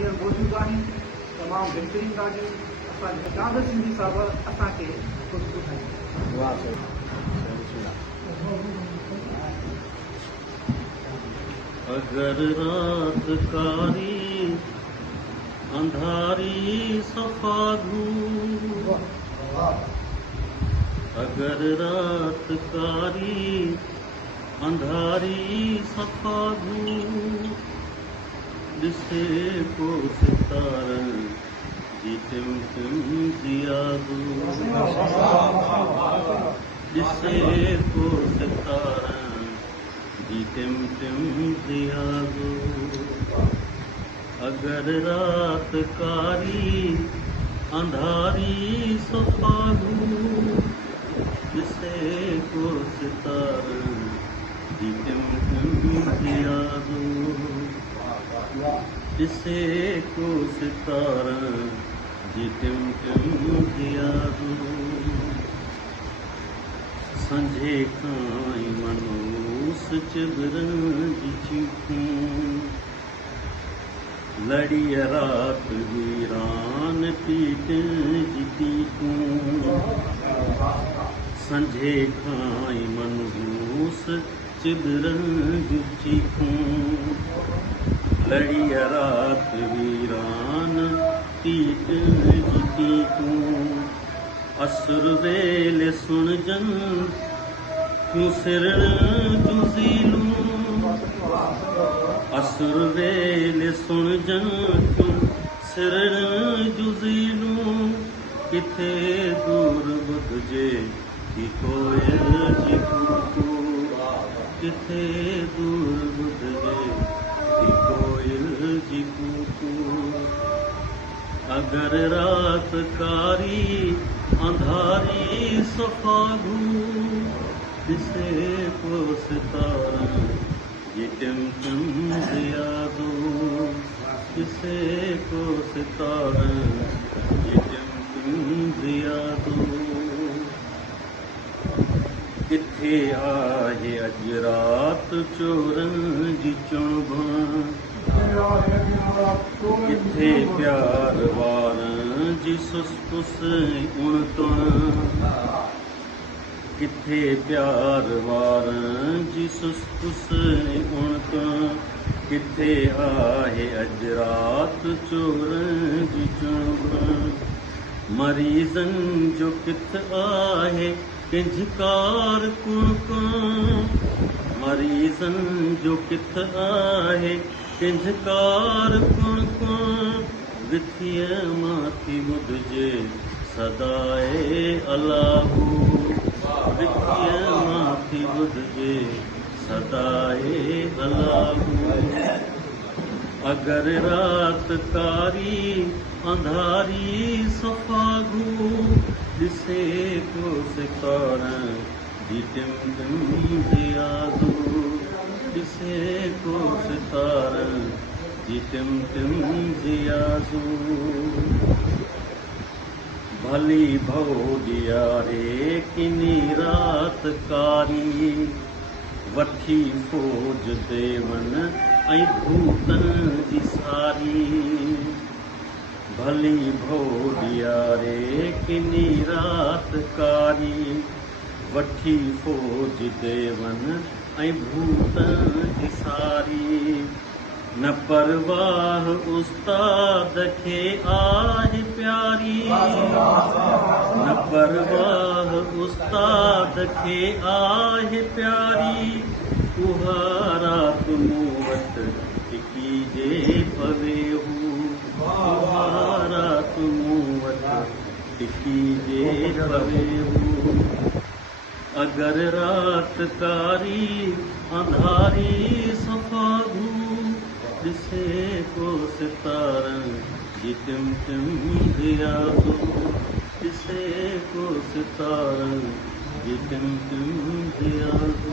हींअर मौजूदु आहिनि, तमामु बहितरीन ॻाल्हियूं। असांजे कादर सिंधी साहिब असांखे कुझु ॿुधाईंदा। अगर रात कारी अंधारी सफाधू, अगर रात कारी अंधारी सफाधू, ॾिसे को सितारन जी टिम टिम जियादू, ॾिसे को सितारन जी टिम टिम जियादू। अगर रात कारी अंधारी सफाधू, ॾिसे को सितारन जी टिम टिम जियादू, ॾिसे को सितारन जी टिम टिम जियादू। संझे खां ई मनूस चिबरन जी चीखूं, लड़ी रात वीरान पीटन जी तीखूं। संझे खां ई मनूस चिबरन जी चीखूं, लड़ी रात वीरान पीटन जी तीखूं। असुर वेले सुन जन क्यों सिरण जूं ज़ीलूं, असुर वेले सुन जन क्यों सिरण जूं ज़ीलूं। किथे दूर ॿुधिजे थी कोयल जी कूकू, किथे दूर ॿुधिजे थी कोयल जी कूकू। अगर रात कारी अंधारी सफाधू, ॾिसे को सितारन जी टिम टिम जियादू, ॾिसे को सितारन जी टिम टिम जियादू। किथे आहे अॼु रात चोरन जी चुणभ, किथे प्यार वारन जी सुसपुस उणतुण, किथे प्यार वारन जी सुसपुस उणतुण। किथे आहे अॼु रात चोरन जी चुणभ, मरीज़न जो किथ आहे किंझकार कुण कुण, मरीज़न जो किथ आहे किंझकार कुण कुण। विथीअ माथी ॿुधिजे सदाए अलाहू, विथीअ माथी ॿुधिजे सदाए अलाहू। अगर रात कारी अंधारी सफाधू, ॾिसे को सितारन जी टिम टिम जियादू, ॾिसे को सितारन जी टिम टिम जियादू। भली भव ॾियारे किनी रात कारी, वठी फौज देवन ऐं भूतन जी सारी। भली भव ॾियारे किनी रात कारी, वठी फौज देवन ऐं भूतन जी सारी। न परवाह उस्ताद खे आहे प्यारी, न परवाह उस्ताद खे आहे प्यारी। उहा रात मूं वटि टिकी जे पवे हू, उहा रात मूं वटि टिकी जे पवे हू। अगर रात कारी अंधारी सफाधू, ॾिसे को सितारन जी टिम टिम जियादू, ॾिसे को सितारन जी टिम टिम जियादू।